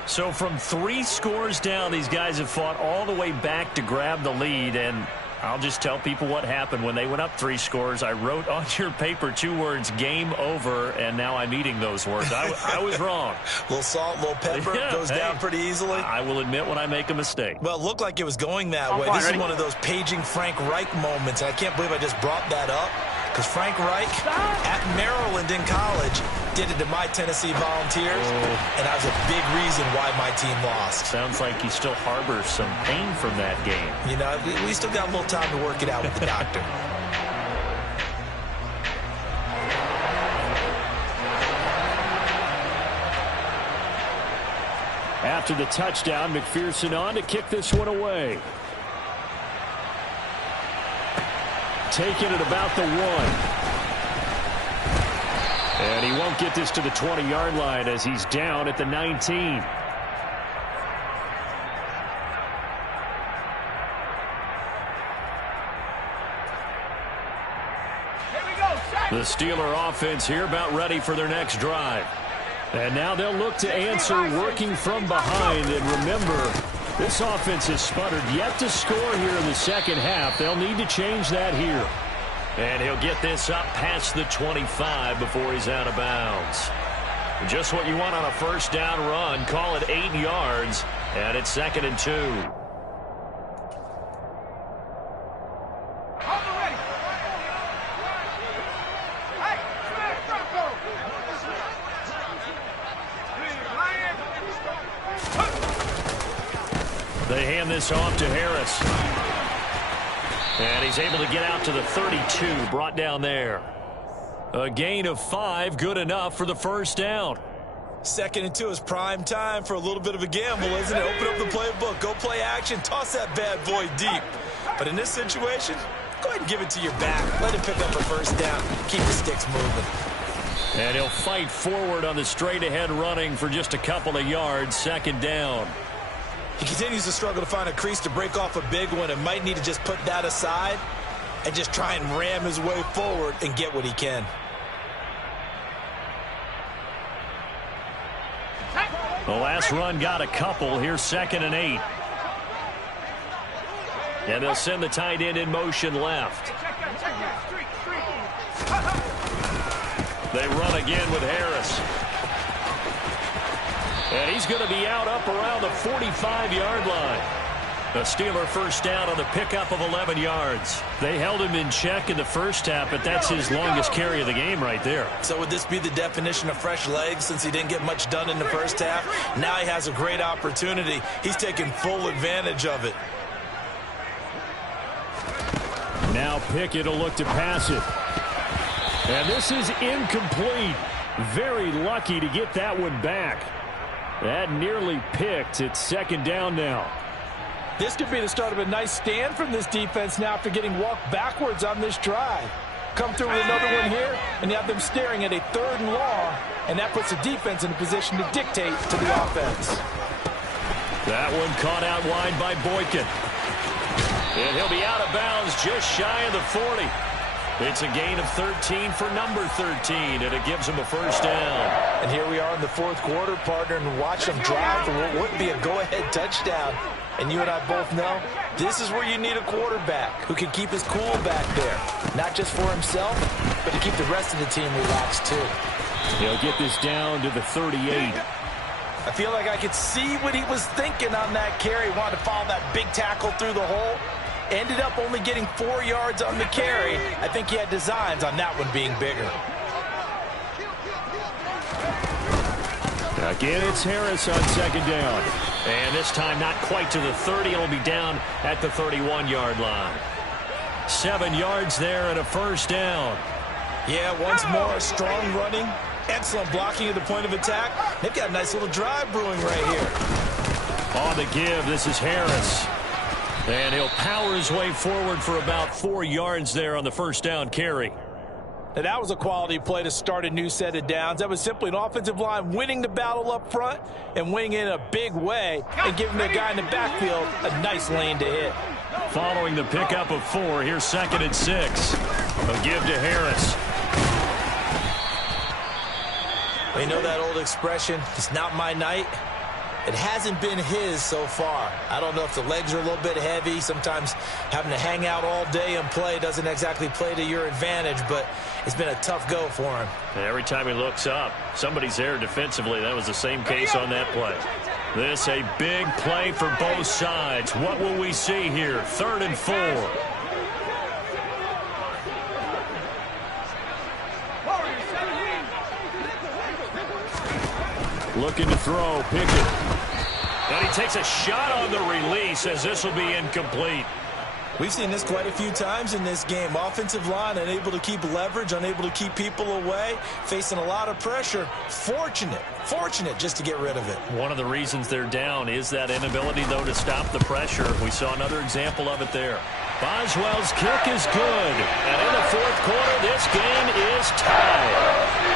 So from 3 scores down, these guys have fought all the way back to grab the lead. And I'll just tell people what happened when they went up 3 scores. I wrote on your paper 2 words, game over, and now I'm eating those words. I was wrong. A little salt, a little pepper, goes down pretty easily. I will admit when I make a mistake. Well, it looked like it was going that way. This is one of those paging Frank Reich moments, and I can't believe I just brought that up. Because Frank Reich at Maryland in college did it to my Tennessee Volunteers, and that was a big reason why my team lost. Sounds like he still harbors some pain from that game. You know, we still got a little time to work it out with the doctor. After the touchdown, McPherson on to kick this one away. Taking it about the 1. And he won't get this to the 20-yard line as he's down at the 19. The Steeler offense here about ready for their next drive. And now they'll look to answer working from behind. And remember, this offense has sputtered yet to score here in the second half. They'll need to change that here. And he'll get this up past the 25 before he's out of bounds. Just what you want on a first down run. Call it 8 yards. And it's 2nd and 2. They hand this off to Harris. And he's able to get out to the 32, brought down there. A gain of 5, good enough for the first down. 2nd and 2 is prime time for a little bit of a gamble, isn't it? Open up the playbook, go play action, toss that bad boy deep. But in this situation, go ahead and give it to your back. Let him pick up a first down. Keep the sticks moving. And he'll fight forward on the straight-ahead running for just a couple of yards, 2nd down. He continues to struggle to find a crease to break off a big one and might need to just put that aside and just try and ram his way forward and get what he can. The last run got a couple. Here's 2nd and 8. And they'll send the tight end in motion left. They run again with Harris. And he's going to be out up around the 45-yard line. The Steeler first down on the pickup of 11 yards. They held him in check in the first half, but that's his longest carry of the game right there. So would this be the definition of fresh legs since he didn't get much done in the first half? Now he has a great opportunity. He's taking full advantage of it. Now Pickett will look to pass it. And this is incomplete. Very lucky to get that one back. That nearly picked. It's second down now. This could be the start of a nice stand from this defense now after getting walked backwards on this drive. Come through with another one here, and you have them staring at a 3rd and long, and that puts the defense in a position to dictate to the offense. That one caught out wide by Boykin. And he'll be out of bounds just shy of the 40. It's a gain of 13 for number 13, and it gives him a first down. And here we are in the 4th quarter, partner, and watch them drive for what would be a go-ahead touchdown. And you and I both know this is where you need a quarterback who can keep his cool back there. Not just for himself, but to keep the rest of the team relaxed too. He'll get this down to the 38. I feel like I could see what he was thinking on that carry. Wanted to follow that big tackle through the hole. Ended up only getting 4 yards on the carry. I think he had designs on that one being bigger. Again, it's Harris on second down. And this time not quite to the 30. It'll be down at the 31-yard line. 7 yards there and a first down. Yeah, once more, strong running. Excellent blocking at the point of attack. They've got a nice little drive brewing right here. On the give, this is Harris. And he'll power his way forward for about 4 yards there on the first down carry. Now that was a quality play to start a new set of downs. That was simply an offensive line winning the battle up front and winning in a big way and giving the guy in the backfield a nice lane to hit. Following the pickup of 4, here's 2nd and 6. A give to Harris. You know that old expression, it's not my night? It hasn't been his so far. I don't know if the legs are a little bit heavy. Sometimes having to hang out all day and play doesn't exactly play to your advantage, but it's been a tough go for him. And every time he looks up, somebody's there defensively. That was the same case on that play. This a big play for both sides. What will we see here? 3rd and 4. Looking to throw, Pickett. And he takes a shot on the release as this will be incomplete. We've seen this quite a few times in this game. Offensive line unable to keep leverage, unable to keep people away, facing a lot of pressure. Fortunate just to get rid of it. One of the reasons they're down is that inability, though, to stop the pressure. We saw another example of it there. Boswell's kick is good. And in the 4th quarter, this game is tied.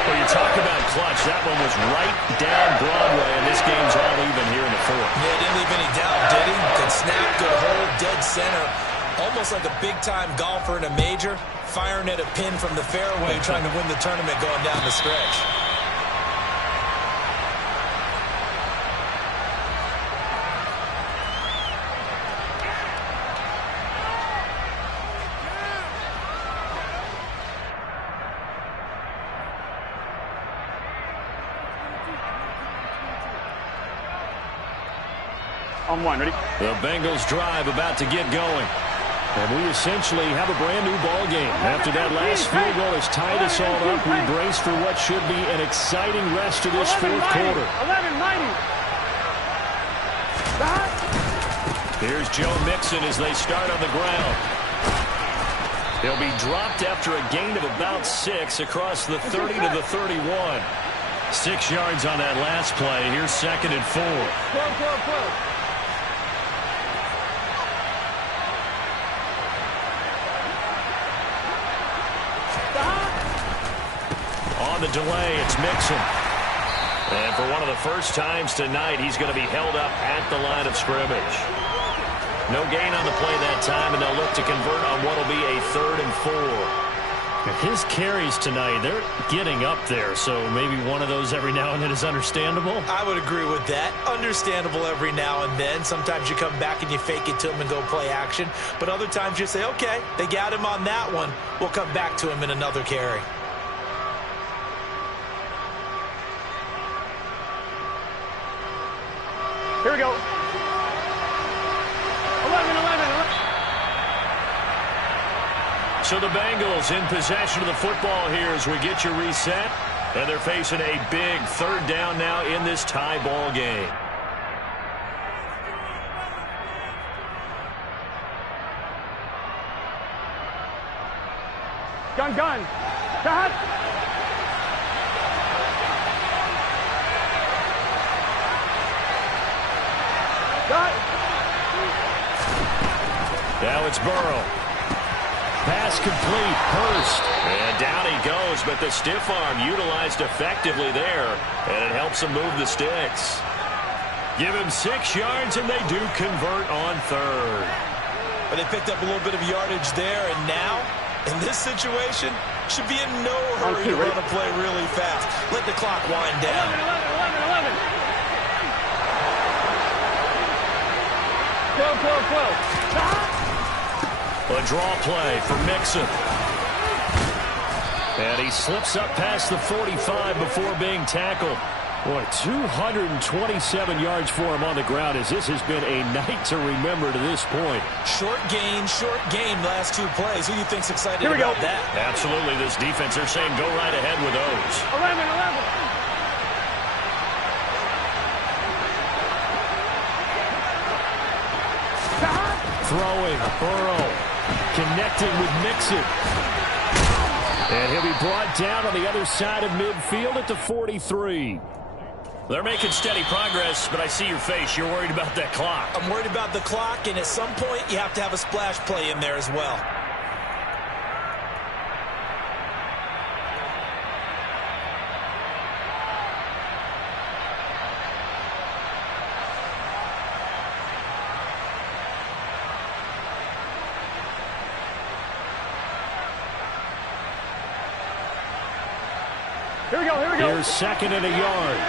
Well, you talk about clutch. That one was right down Broadway, and this game's all even here in the 4th. Yeah, didn't leave any doubt, did he? Good snap, good hold, dead center. Almost like a big-time golfer in a major, firing at a pin from the fairway, trying to win the tournament going down the stretch. On 1, ready? The Bengals drive about to get going. And we essentially have a brand-new ball game. After that last field goal has tied us all up, we brace for what should be an exciting rest of this 4th quarter. 11-90. Here's Joe Mixon as they start on the ground. He'll be dropped after a gain of about 6 across the 30 to the 31. 6 yards on that last play. Here's 2nd and 4. On the delay, it's Mixon. And for one of the first times tonight, he's going to be held up at the line of scrimmage. No gain on the play that time, and they'll look to convert on what will be a 3rd and 4. His carries tonight, they're getting up there, so maybe one of those every now and then is understandable. I would agree with that. Understandable every now and then. Sometimes you come back and you fake it to him and go play action. But other times you say, okay, they got him on that one. We'll come back to him in another carry. Here we go. 11. So the Bengals in possession of the football here as we get you reset. And they're facing a big third down now in this tie ball game. Gun. Cut. Now it's Burrow. Pass complete. Hurst. And down he goes, but the stiff arm utilized effectively there, and it helps him move the sticks. Give him 6 yards, and they do convert on third. But they picked up a little bit of yardage there, and now, in this situation, should be in no hurry to run a play really fast. Let the clock wind down. 11. 12. A draw play for Mixon. And he slips up past the 45 before being tackled. Boy, 227 yards for him on the ground as this has been a night to remember to this point. Short game last 2 plays. Who do you think's excited about that? Absolutely. This defense, they're saying go right ahead with those. 11. Throwing, Burrow, connecting with Mixon. And he'll be brought down on the other side of midfield at the 43. They're making steady progress, but I see your face. You're worried about that clock. I'm worried about the clock, and at some point, you have to have a splash play in there as well. Here we go. Here's 2nd and a yard.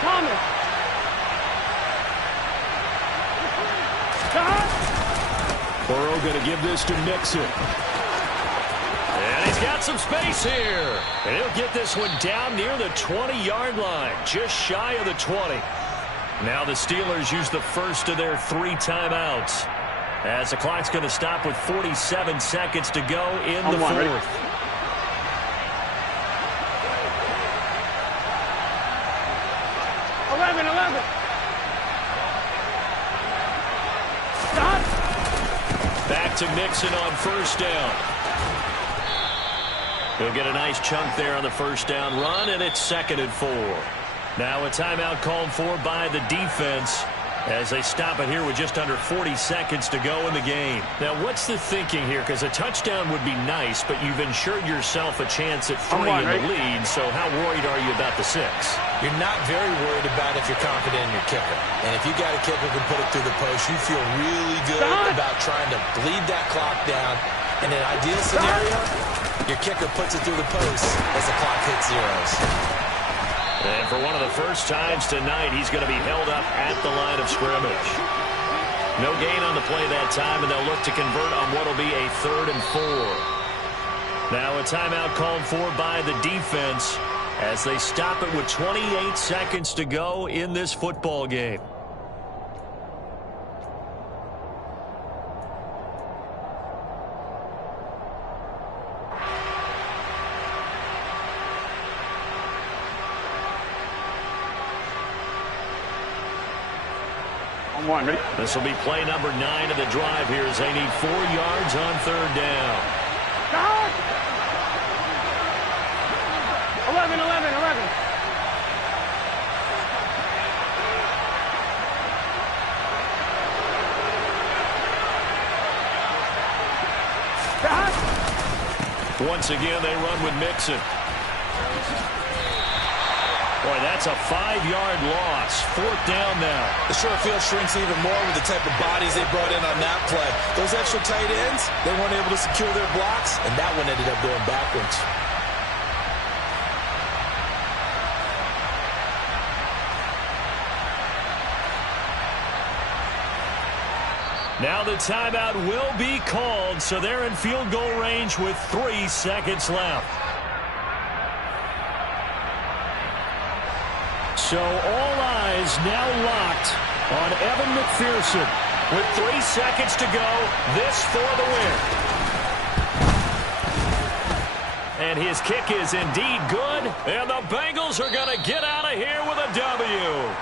Thomas. Burrow going to give this to Mixon. And he's got some space here. And he'll get this one down near the 20-yard line, just shy of the 20. Now the Steelers use the first of their 3 timeouts, as the clock's going to stop with 47 seconds to go in the 4th. Back to Mixon on first down. He'll get a nice chunk there on the first down run, and it's 2nd and 4. Now a timeout called for by the defense as they stop it here with just under 40 seconds to go in the game. Now, what's the thinking here? Because a touchdown would be nice, but you've ensured yourself a chance at 3 in the lead, so how worried are you about the 6? You're not very worried about if you're confident in your kicker. And if you got a kicker who can put it through the post, you feel really good about trying to bleed that clock down. In an ideal scenario, your kicker puts it through the post as the clock hits zeros. And for one of the first times tonight, he's going to be held up at the line of scrimmage. No gain on the play that time, and they'll look to convert on what will be a 3rd and 4. Now a timeout called for by the defense as they stop it with 28 seconds to go in this football game. This will be play number 9 of the drive here as they need 4 yards on 3rd down. 11. Once again, they run with Mixon. Boy, that's a 5-yard loss. 4th down now. The short field shrinks even more with the type of bodies they brought in on that play. Those extra tight ends, they weren't able to secure their blocks, and that one ended up going backwards. Now the timeout will be called, so they're in field goal range with 3 seconds left. So all eyes now locked on Evan McPherson. With 3 seconds to go, this for the win. And his kick is indeed good, and the Bengals are going to get out of here with a W.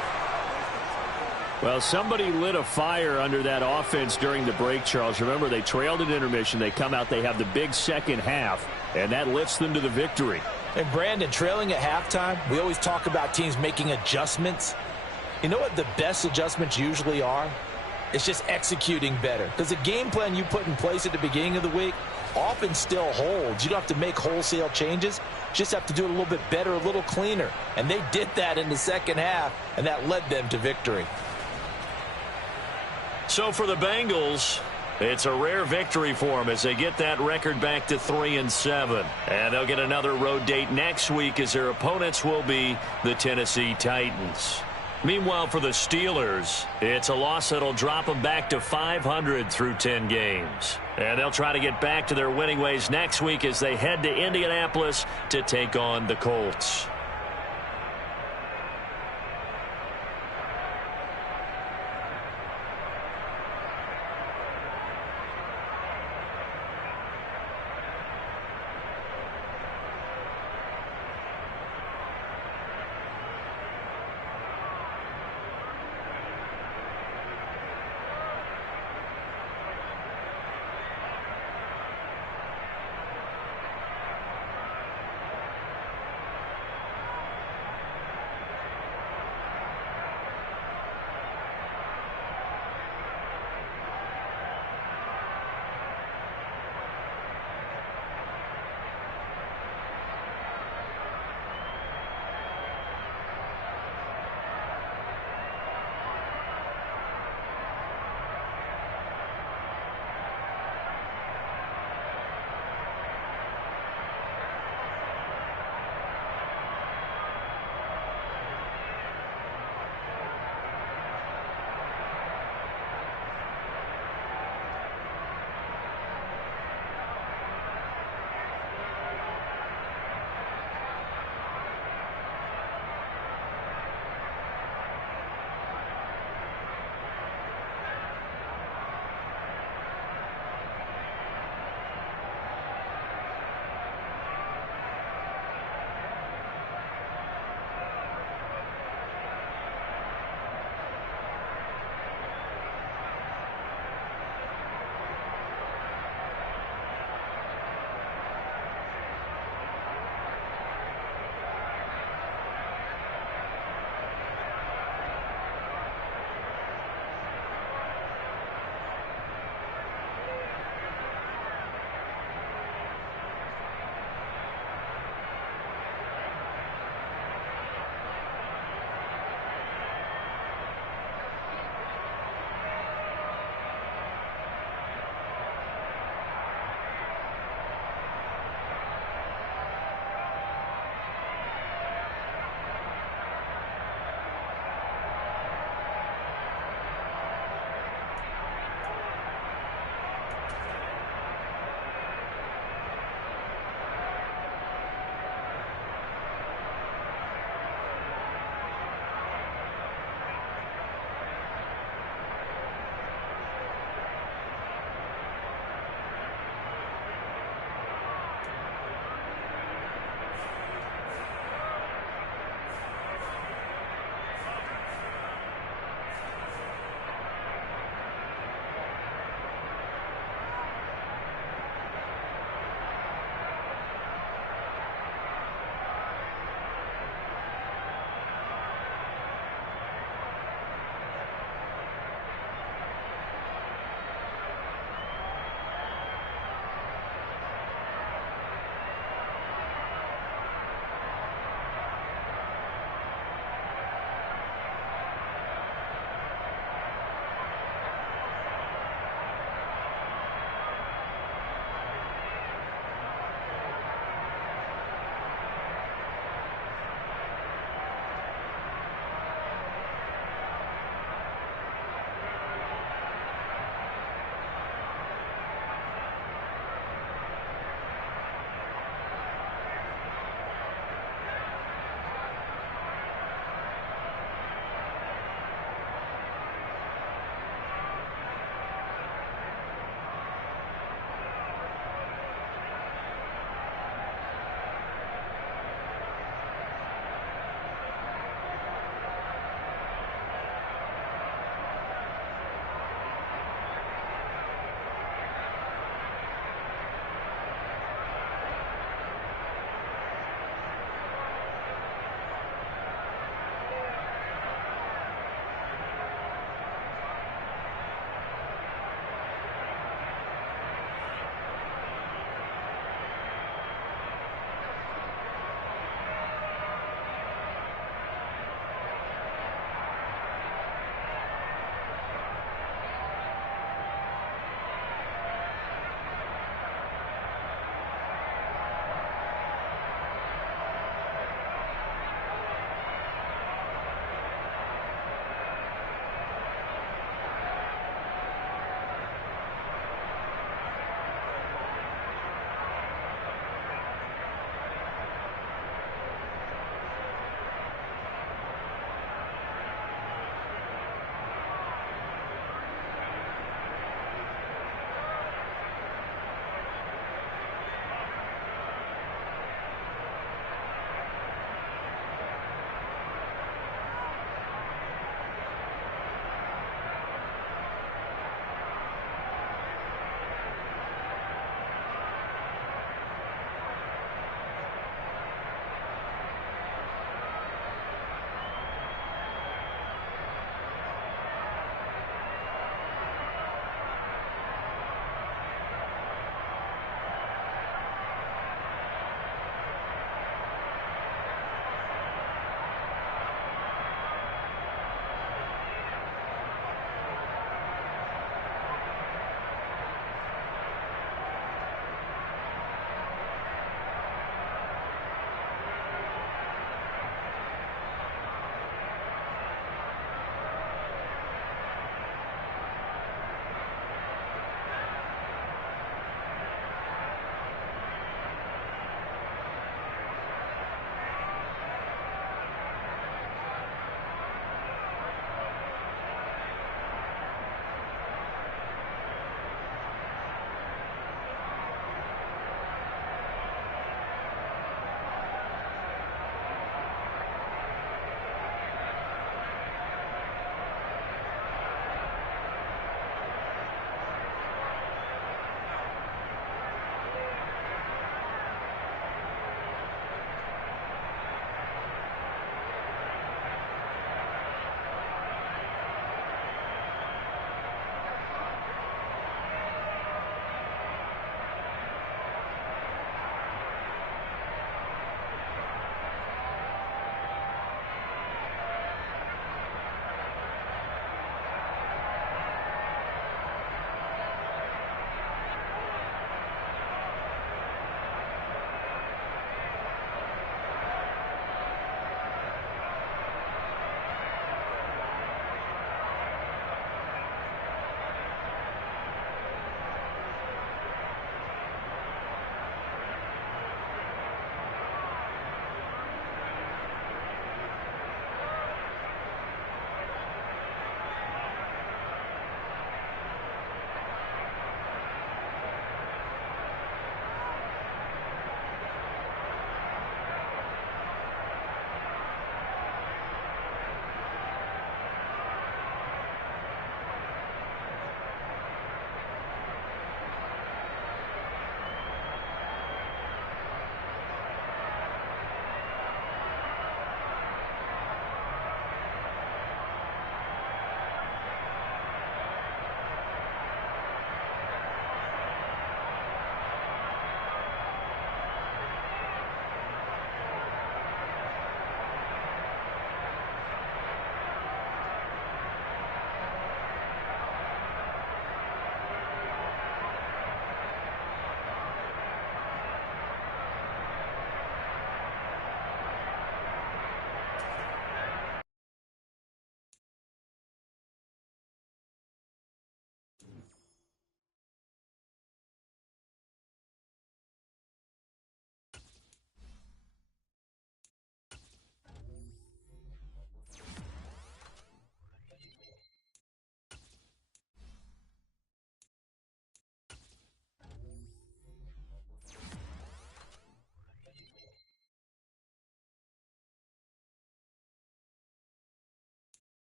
Well, somebody lit a fire under that offense during the break, Charles. Remember, they trailed at intermission. They come out, they have the big second half, and that lifts them to the victory. And Brandon, trailing at halftime, we always talk about teams making adjustments. You know what the best adjustments usually are? It's just executing better. Because the game plan you put in place at the beginning of the week often still holds. You don't have to make wholesale changes. You just have to do it a little bit better, a little cleaner. And they did that in the second half, and that led them to victory. So for the Bengals, it's a rare victory for them as they get that record back to 3-7. And they'll get another road date next week as their opponents will be the Tennessee Titans. Meanwhile, for the Steelers, it's a loss that'll drop them back to 500 through 10 games. And they'll try to get back to their winning ways next week as they head to Indianapolis to take on the Colts.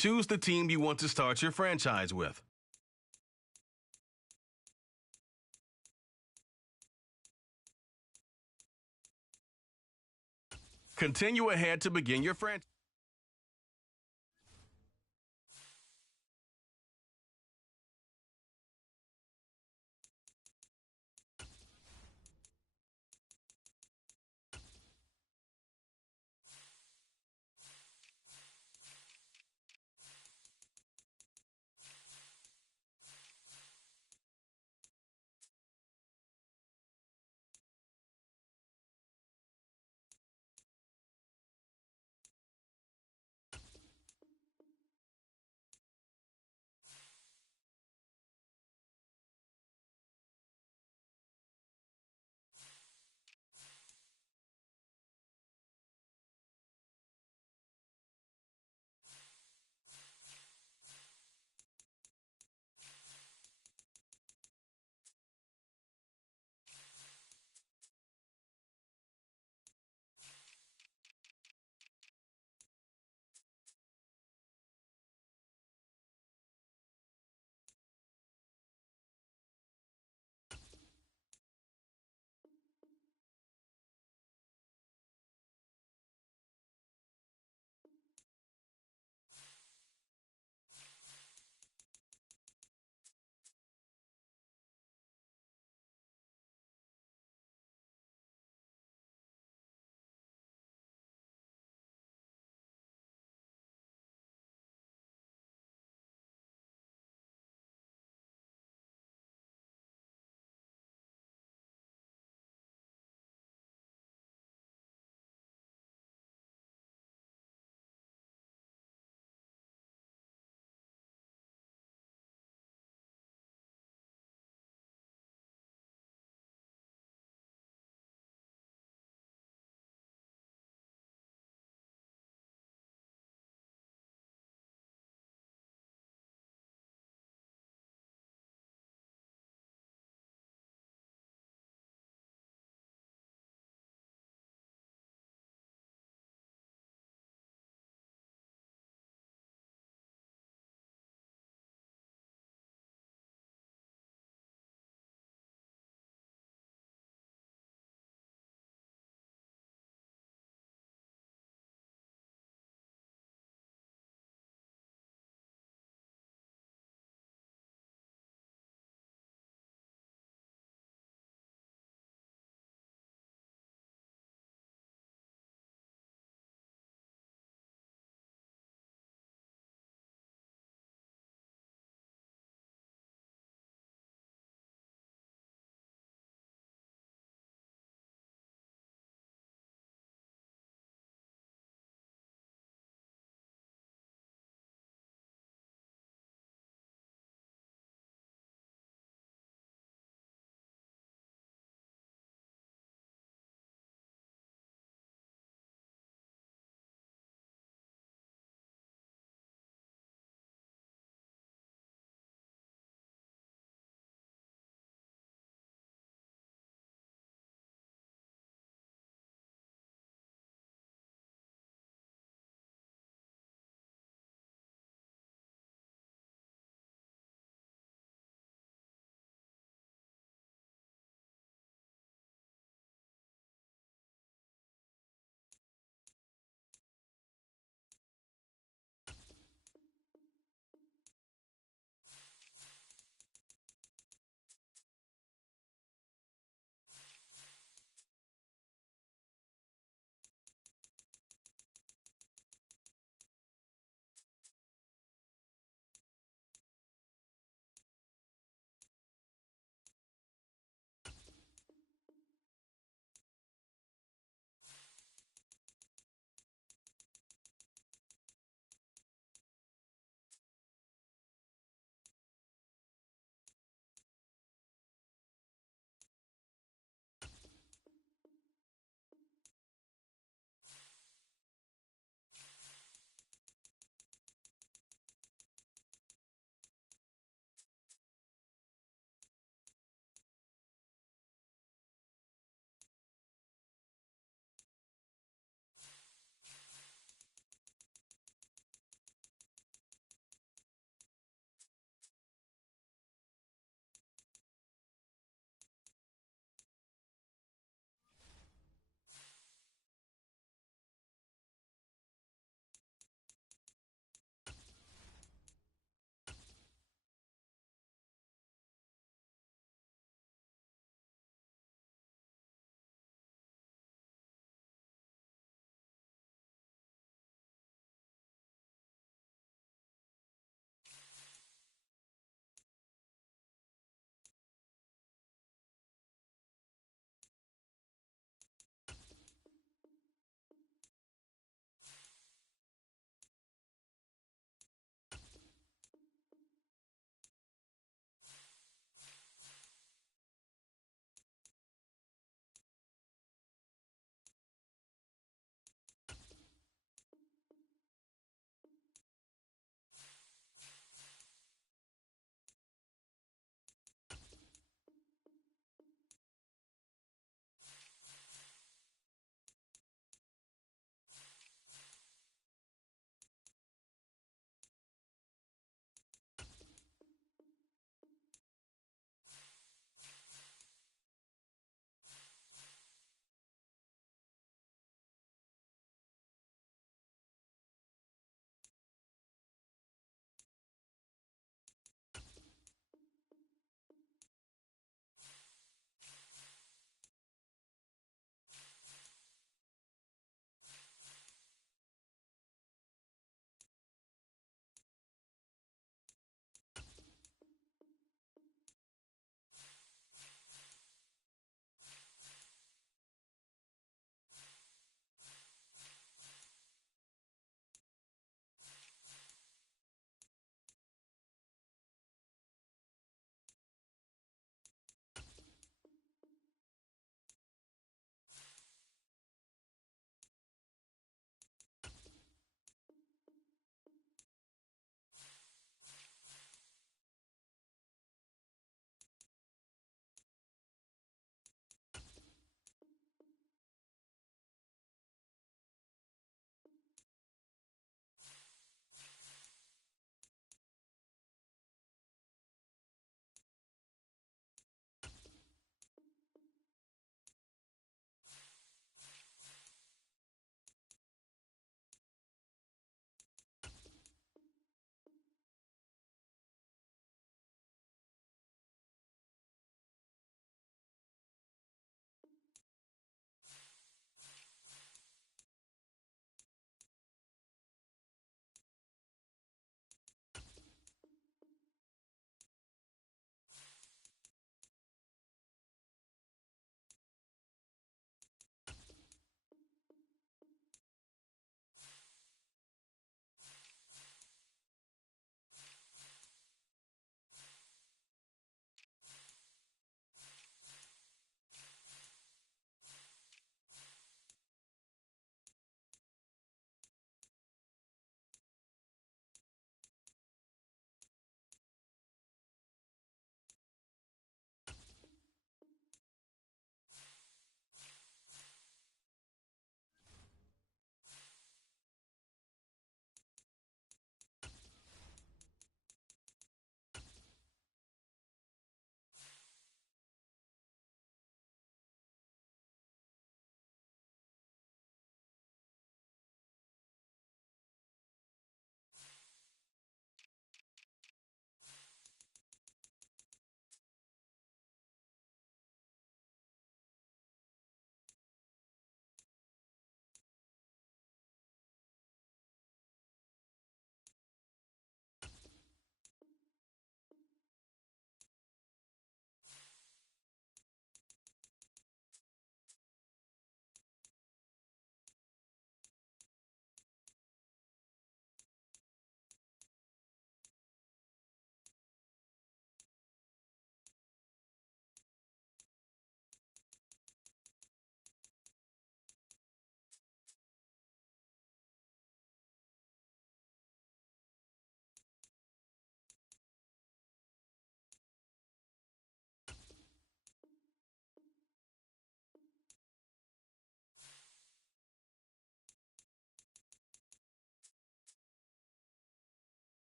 Choose the team you want to start your franchise with. Continue ahead to begin your franchise.